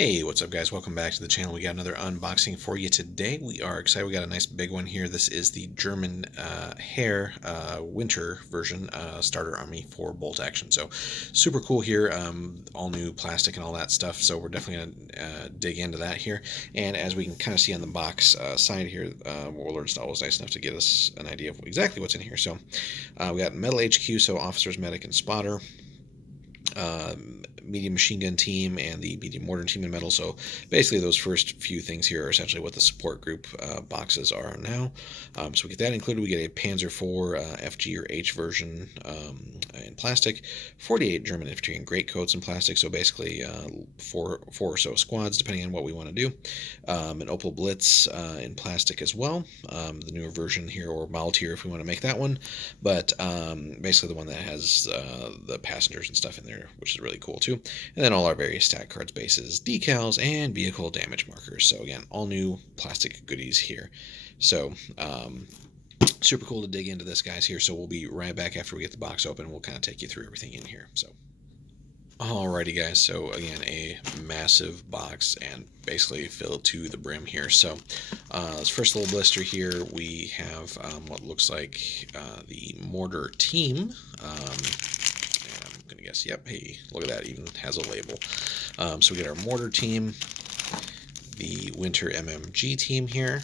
Hey, what's up guys? Welcome back to the channel. We got another unboxing for you today. We are excited. We got a nice big one here. This is the German Heer winter version starter army for bolt action. So super cool here. All new plastic and all that stuff. So we're definitely going to dig into that here. And as we can kind of see on the box side here, Warlord's always nice enough to get us an idea of exactly what's in here. So we got Metal HQ, so officers, medic, and spotter. Medium machine gun team and the medium mortar team in metal. So basically those first few things here are essentially what the support group boxes are now. So we get that included. We get a Panzer IV FG or H version in plastic, 48 German infantry in greatcoats in plastic. So basically four or so squads depending on what we want to do. An Opel Blitz in plastic as well. The newer version here, or Maltier if we want to make that one. But basically the one that has the passengers and stuff in there, which is really cool too. And then all our various stat cards, bases, decals, and vehicle damage markers. So again, all new plastic goodies here. So super cool to dig into this, guys, here. So we'll be right back after we get the box open. We'll kind of take you through everything in here. So alrighty, guys, so again, a massive box and basically filled to the brim here. So this first little blister here, we have what looks like the Mortar Team. I'm gonna guess, yep, hey, look at that, even has a label. So we get our Mortar Team, the Winter MMG team here.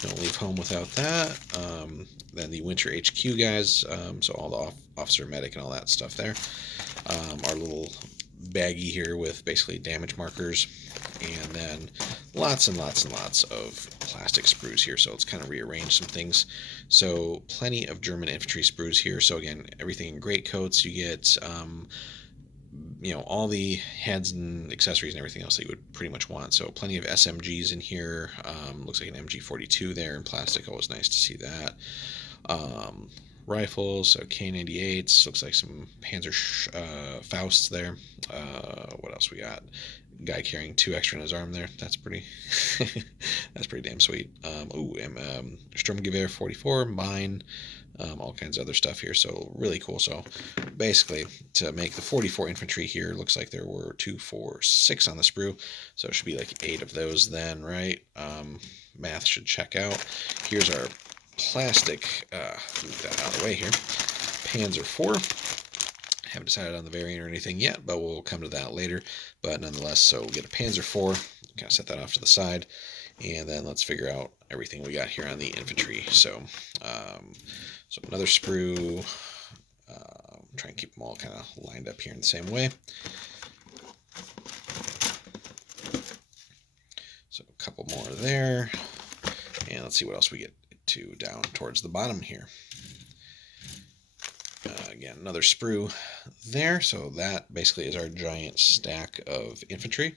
Don't leave home without that. Then the Winter HQ guys, so all the officer, medic, and all that stuff there. Our little baggie here with basically damage markers, and then lots and lots and lots of plastic sprues here. So let's kind of rearrange some things. So plenty of German infantry sprues here. So again, everything in great coats. You get all the heads and accessories and everything else that you would pretty much want. So plenty of SMGs in here. Looks like an MG42 there in plastic. Always nice to see that. Rifles, so K98s, looks like some Panzer Fausts there. What else we got? Guy carrying 2 extra in his arm there. That's pretty that's pretty damn sweet. Sturmgewehr 44, mine, all kinds of other stuff here. So really cool. So basically to make the 44 infantry here, looks like there were 2, 4, 6 on the sprue. So it should be like 8 of those then, right? Math should check out. Here's our plastic, move that out of the way here, Panzer IV. Haven't decided on the variant or anything yet, but we'll come to that later. But nonetheless, so we'll get a Panzer IV, kind of set that off to the side, and then let's figure out everything we got here on the infantry. So, so another sprue. Try and keep them all kind of lined up here in the same way. So a couple more there, and let's see what else we get to down towards the bottom here. Again, another sprue there. So that basically is our giant stack of infantry.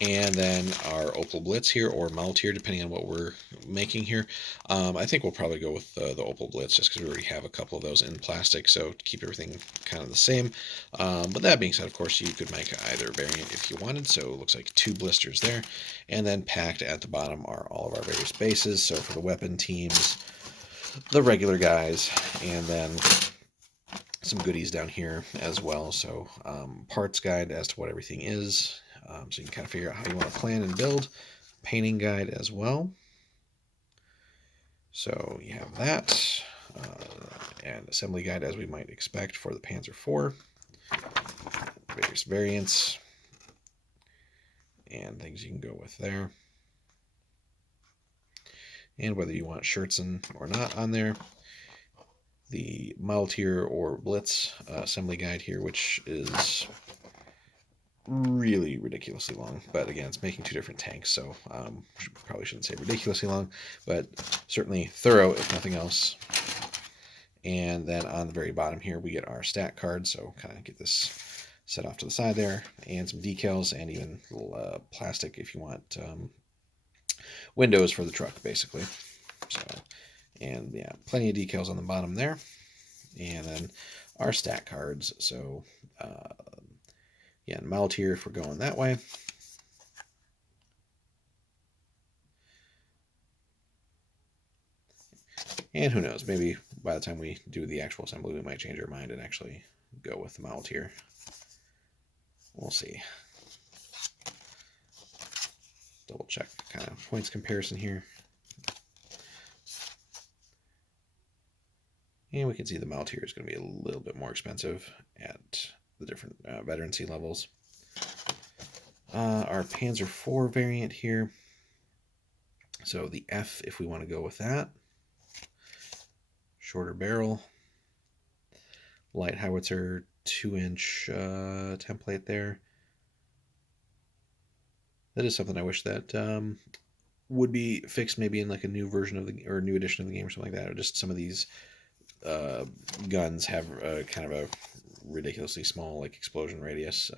And then our Opel Blitz here, or Maltier, depending on what we're making here. I think we'll probably go with the Opel Blitz just because we already have a couple of those in plastic, so to keep everything kind of the same. But that being said, of course, you could make either variant if you wanted. So it looks like 2 blisters there. And then packed at the bottom are all of our various bases. So for the weapon teams, the regular guys, and then some goodies down here as well. So parts guide as to what everything is. So you can kind of figure out how you want to plan and build. Painting guide as well. So you have that. And assembly guide as we might expect for the Panzer IV. Various variants. And things you can go with there. And whether you want shirts or not on there. The Maltier or Blitz assembly guide here, which is really ridiculously long, but again, it's making 2 different tanks, so probably shouldn't say ridiculously long, but certainly thorough if nothing else. And then on the very bottom here we get our stat card, so kind of get this set off to the side there, and some decals, and even a little plastic if you want windows for the truck, basically. So, and yeah, plenty of decals on the bottom there, and then our stat cards. So yeah, Maltier if we're going that way. And who knows, maybe by the time we do the actual assembly, we might change our mind and actually go with the Maltier. We'll see. double check kind of points comparison here. And we can see the mount here is going to be a little bit more expensive at the different veterancy levels. Our Panzer IV variant here. So the F, if we want to go with that. Shorter barrel. Light howitzer, 2-inch template there. That is something I wish that would be fixed maybe in like a new version of the, or new edition of the game or something like that. Or just some of these guns have kind of a ridiculously small like explosion radius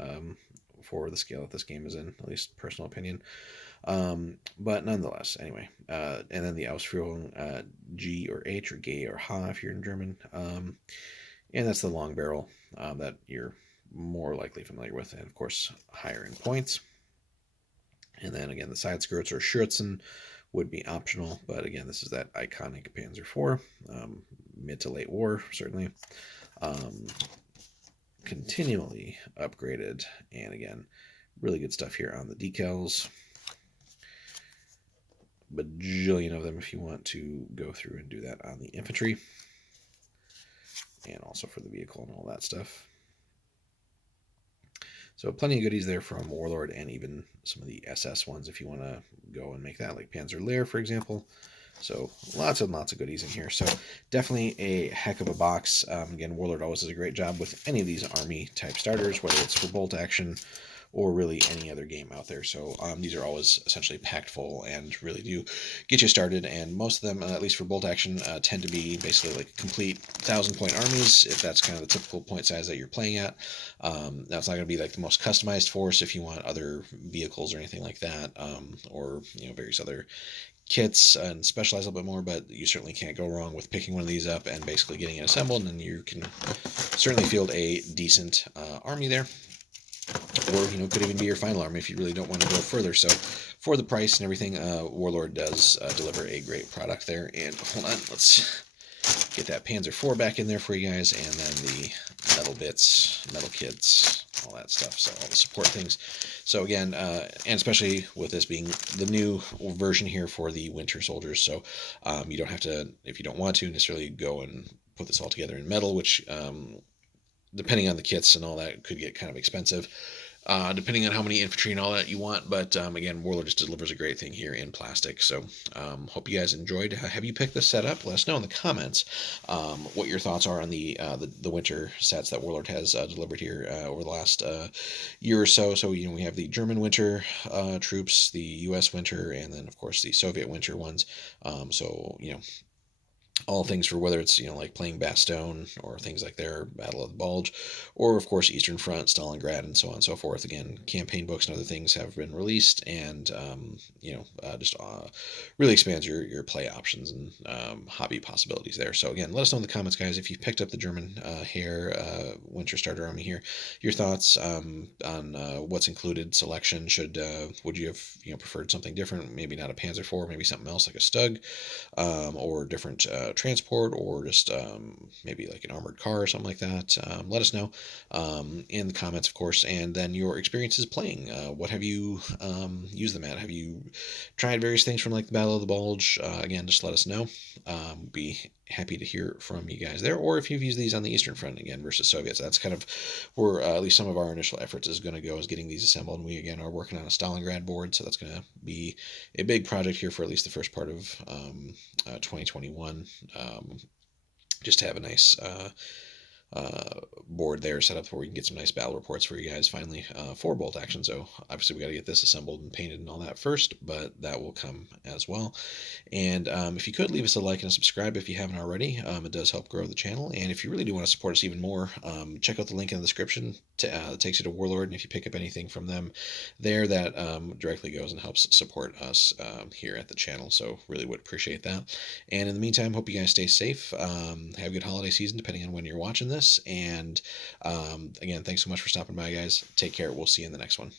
for the scale that this game is in, at least personal opinion. But nonetheless, anyway. And then the Ausführung G or H or G or Ha if you're in German. And that's the long barrel that you're more likely familiar with, and of course higher in points. And then again, the side skirts or Schürzen would be optional, but again, this is that iconic Panzer IV, mid to late war, certainly. Continually upgraded, and again, really good stuff here on the decals. Bajillion of them if you want to go through and do that on the infantry, and also for the vehicle and all that stuff. So plenty of goodies there from Warlord, and even some of the SS ones if you want to go and make that, like Panzer Lehr, for example. So lots and lots of goodies in here. So definitely a heck of a box. Again, Warlord always does a great job with any of these army type starters, whether it's for bolt action or really any other game out there. So these are always essentially packed full and really do get you started. And most of them, at least for bolt action, tend to be basically like complete 1,000-point armies, if that's kind of the typical point size that you're playing at. Now, it's not going to be like the most customized force if you want other vehicles or anything like that, or various other kits and specialize a little bit more, but you certainly can't go wrong with picking one of these up and basically getting it assembled, and you can certainly field a decent army there. Or could even be your final army if you really don't want to go further. So for the price and everything, Warlord does deliver a great product there. And hold on, let's get that Panzer IV back in there for you guys, and then the metal bits, metal kits, all that stuff, so all the support things. So again, and especially with this being the new version here for the winter soldiers, so you don't have to, if you don't want to, necessarily go and put this all together in metal, which depending on the kits and all that could get kind of expensive, depending on how many infantry and all that you want. But again, Warlord just delivers a great thing here in plastic. So hope you guys enjoyed. Have you picked this set up? Let us know in the comments what your thoughts are on the winter sets that Warlord has delivered here over the last year or so. So we have the German winter troops, the U.S. winter, and then of course the Soviet winter ones. So all things for whether it's like playing Bastogne or things like their Battle of the Bulge, or of course Eastern Front, Stalingrad, and so on and so forth. Again, campaign books and other things have been released, and just really expands your play options and hobby possibilities there. So again, let us know in the comments, guys, if you've picked up the German Heer winter starter army here. Your thoughts on what's included, selection. Would you have preferred something different? Maybe not a Panzer IV, maybe something else like a Stug, or different transport, or just maybe like an armored car or something like that. Let us know in the comments, of course, and then your experiences playing. What have you used them at? Have you tried various things from like the Battle of the Bulge? Again, just let us know. Be happy to hear from you guys there, or if you've used these on the Eastern Front again versus Soviets. That's kind of where at least some of our initial efforts is going to go, is getting these assembled. And we again are working on a Stalingrad board, so that's going to be a big project here for at least the first part of 2021. Just to have a nice board there set up where we can get some nice battle reports for you guys finally for bolt action. So obviously we got to get this assembled and painted and all that first, but that will come as well. And if you could leave us a like and a subscribe if you haven't already, it does help grow the channel. And if you really do want to support us even more, check out the link in the description. It takes you to Warlord, and if you pick up anything from them there, that directly goes and helps support us here at the channel. So really would appreciate that. And in the meantime, hope you guys stay safe. Have a good holiday season depending on when you're watching this. And again, thanks so much for stopping by, guys. Take care. We'll see you in the next one.